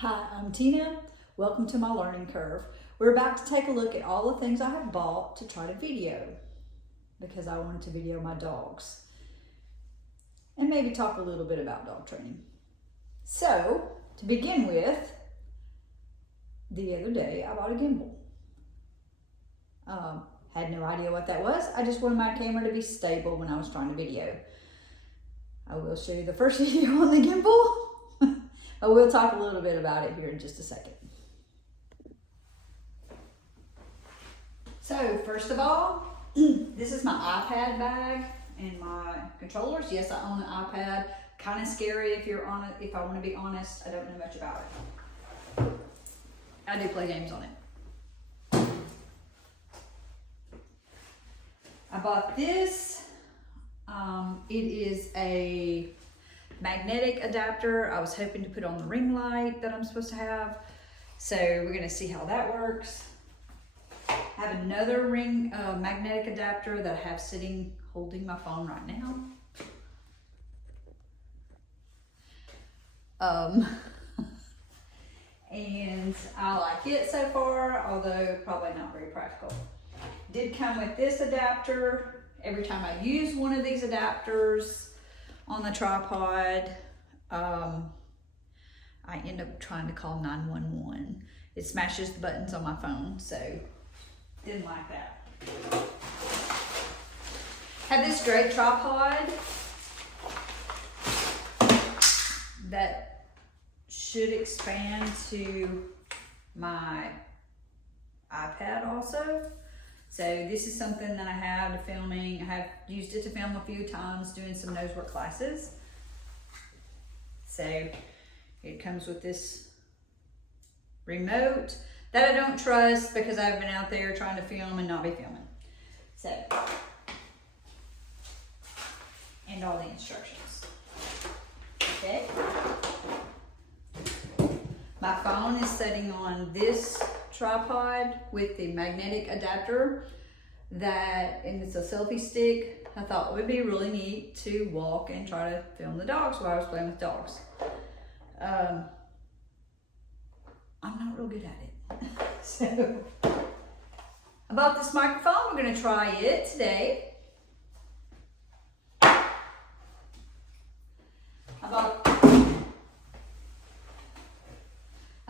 Hi, I'm Tina. Welcome to my learning curve. We're about to take a look at all the things I have bought to try to video because I wanted to video my dogs and maybe talk a little bit about dog training. So, to begin with, the other day I bought a gimbal. Had no idea what that was. I just wanted my camera to be stable when I was trying to video. I will show you the first video on the gimbal. But we'll talk a little bit about it here in just a second. So first of all, this is my iPad bag and my controllers. Yes, I own an iPad. Kind of scary if I want to be honest. I don't know much about it. I do play games on it. I bought this. It is a magnetic adapter. I was hoping to put on the ring light that I'm supposed to have. So we're gonna see how that works. I have another ring magnetic adapter that I have sitting holding my phone right now. And I like it so far, although probably not very practical. Did come with this adapter. Every time I use one of these adapters on the tripod, I end up trying to call 911. It smashes the buttons on my phone, so didn't like that. Have this great tripod that should expand to my iPad also. So this is something that I have to filming. I have used it to film a few times doing some nose work classes. So it comes with this remote that I don't trust because I've been out there trying to film and not be filming. So, and all the instructions. Okay. My phone is sitting on this tripod with the magnetic adapter and it's a selfie stick. I thought it would be really neat to walk and try to film the dogs while I was playing with dogs. I'm not real good at it. So I bought this microphone. We're going to try it today. I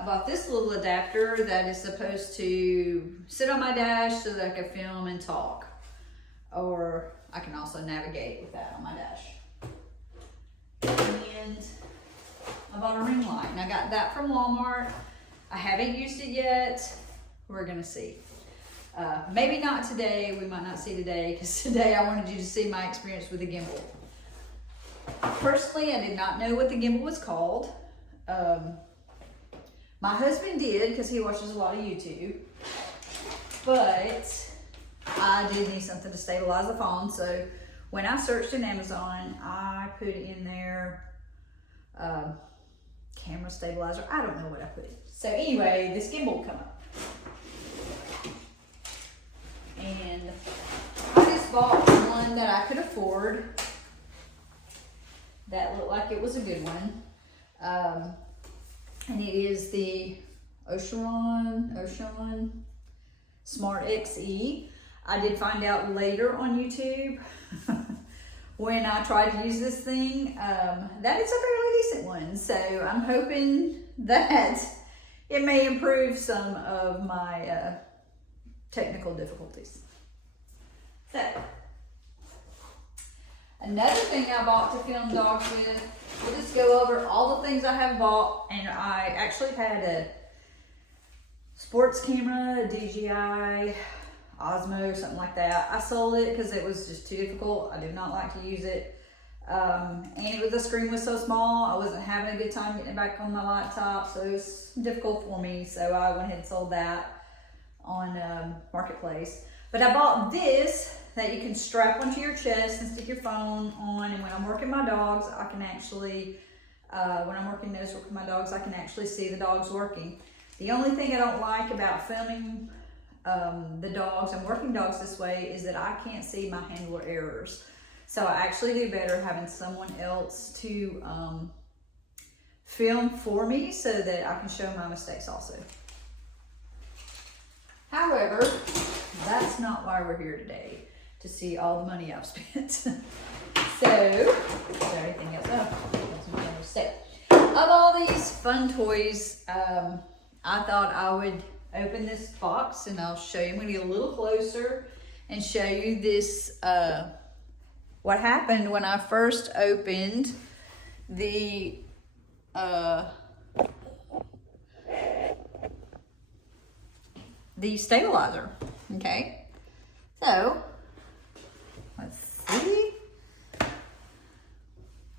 bought this little adapter that is supposed to sit on my dash so that I can film and talk. Or I can also navigate with that on my dash. And I bought a ring light and I got that from Walmart. I haven't used it yet. We're gonna see. Maybe not today. We might not see today because today I wanted you to see my experience with the gimbal. Personally, I did not know what the gimbal was called. My husband did because he watches a lot of YouTube, but I did need something to stabilize the phone. So when I searched in Amazon, I put in there camera stabilizer. I don't know what I put in. So anyway, this gimbal come up. And I just bought one that I could afford that looked like it was a good one. And it is the Aochuan Smart XE. I did find out later on YouTube when I tried to use this thing that it's a fairly decent one. So I'm hoping that it may improve some of my technical difficulties. So another thing I bought to film dogs with, we'll just go over all the things I have bought. And I actually had a sports camera, a DJI Osmo, something like that. I sold it because it was just too difficult. I did not like to use it. And the screen was so small, I wasn't having a good time getting it back on my laptop, so it was difficult for me. So I went ahead and sold that on Marketplace. But I bought this that you can strap onto your chest and stick your phone on, and when I'm working my dogs, I can actually, when I'm working nose work with my dogs, I can actually see the dogs working. The only thing I don't like about filming the dogs and working dogs this way is that I can't see my handler errors. So I actually do better having someone else to film for me so that I can show my mistakes also. However, that's not why we're here today, to see all the money I've spent. So, is there anything else? Oh, that's what I was saying. Of all these fun toys, I thought I would open this box and I'll show you. I'm going to get a little closer and show you this, what happened when I first opened the stabilizer. Okay, so let's see,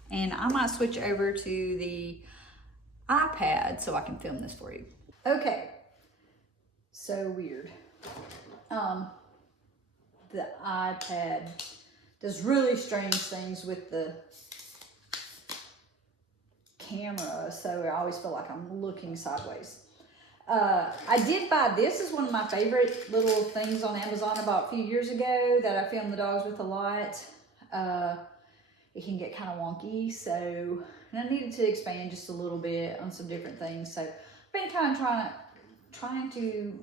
and I might switch over to the iPad so I can film this for you. Okay, so weird. The iPad does really strange things with the camera, so I always feel like I'm looking sideways. I did buy this. Is one of my favorite little things on Amazon I bought a few years ago that I filmed the dogs with a lot. It can get kind of wonky, so, and I needed to expand just a little bit on some different things. So I've been kind of trying to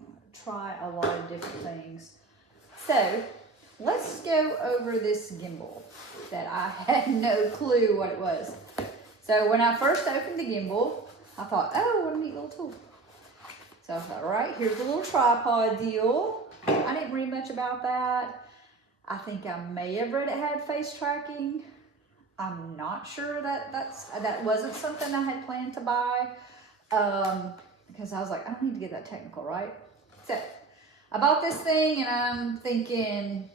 try a lot of different things. So let's go over this gimbal that I had no clue what it was. So when I first opened the gimbal, I thought, oh, what a neat little tool. So I thought, all right, here's the little tripod deal. I didn't read much about that. I think I may have read it had face tracking. I'm not sure that wasn't something I had planned to buy, because I was like, I don't need to get that technical, right? So I bought this thing and I'm thinking,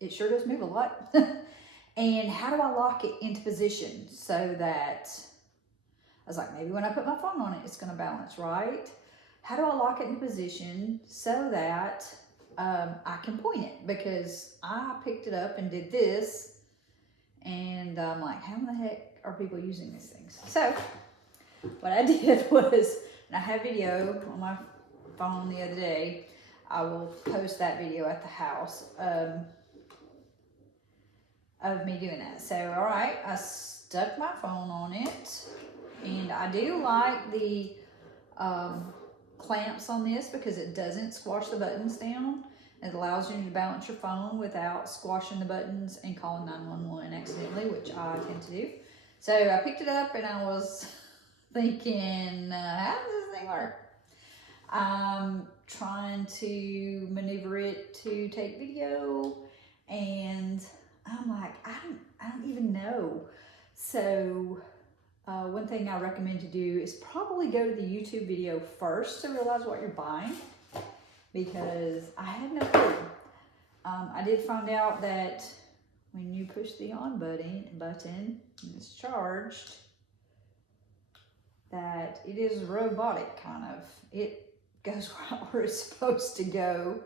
it sure does move a lot. And how do I lock it into position so that, I was like, maybe when I put my phone on it, it's going to balance, right? How do I lock it in position so that I can point it? Because I picked it up and did this, and I'm like, how in the heck are people using these things? So what I did was, and I have video on my phone the other day. I will post that video at the house of me doing that. So, all right, I stuck my phone on it, and I do like the clamps on this because it doesn't squash the buttons down. It allows you to balance your phone without squashing the buttons and calling 911 accidentally, which I tend to do. So I picked it up and I was thinking, how does this thing work? I'm trying to maneuver it to take video, and I'm like, I don't even know. So one thing I recommend to do is probably go to the YouTube video first to realize what you're buying, because I had no clue. I did find out that when you push the on button and it's charged, that it is robotic kind of. It goes where it's supposed to go.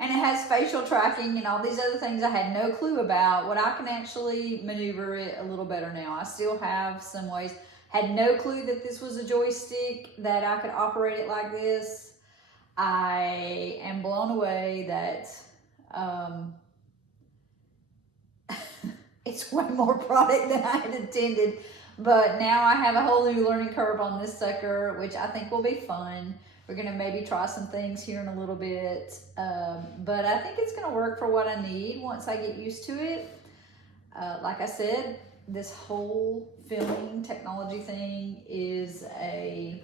And it has facial tracking and all these other things I had no clue about. What I can actually maneuver it a little better now. I still have some ways. Had no clue that this was a joystick, that I could operate it like this. I am blown away that it's way more product than I had intended. But now I have a whole new learning curve on this sucker, which I think will be fun. We're gonna maybe try some things here in a little bit, but I think it's gonna work for what I need once I get used to it. Like I said, this whole filming technology thing is a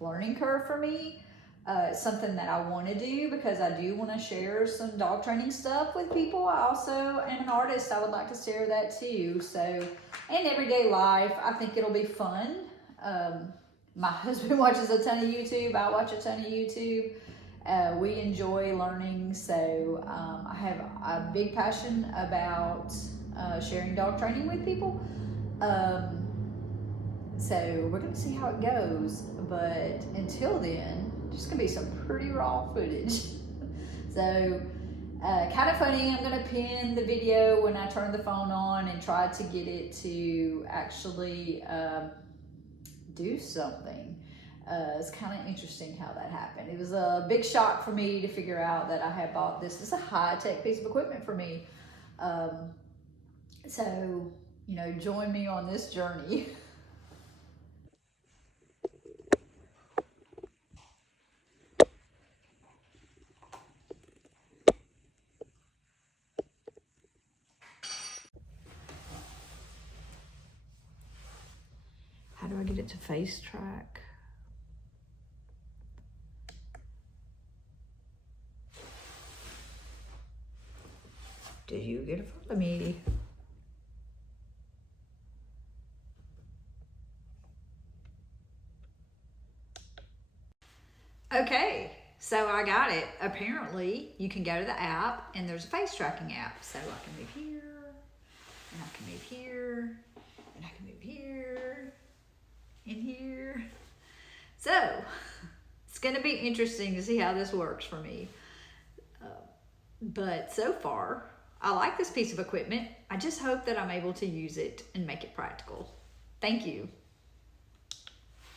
learning curve for me. It's something that I wanna do because I do wanna share some dog training stuff with people. I also am an artist. I would like to share that too. So in everyday life, I think it'll be fun. My husband watches a ton of YouTube. I watch a ton of YouTube. We enjoy learning. So I have a big passion about sharing dog training with people. So we're going to see how it goes. But until then, just going to be some pretty raw footage. So kind of funny. I'm going to pin the video when I turn the phone on and try to get it to actually do something. It's kind of interesting how that happened. It was a big shock for me to figure out that I had bought this. This is a high-tech piece of equipment for me. So, you know, join me on this journey. How do I get it to face track? Do you get a follow me? Okay, so I got it. Apparently, you can go to the app and there's a face tracking app. So I can move here, and I can move here, and I can move here, and here. So, it's gonna be interesting to see how this works for me. But so far, I like this piece of equipment. I just hope that I'm able to use it and make it practical. Thank you.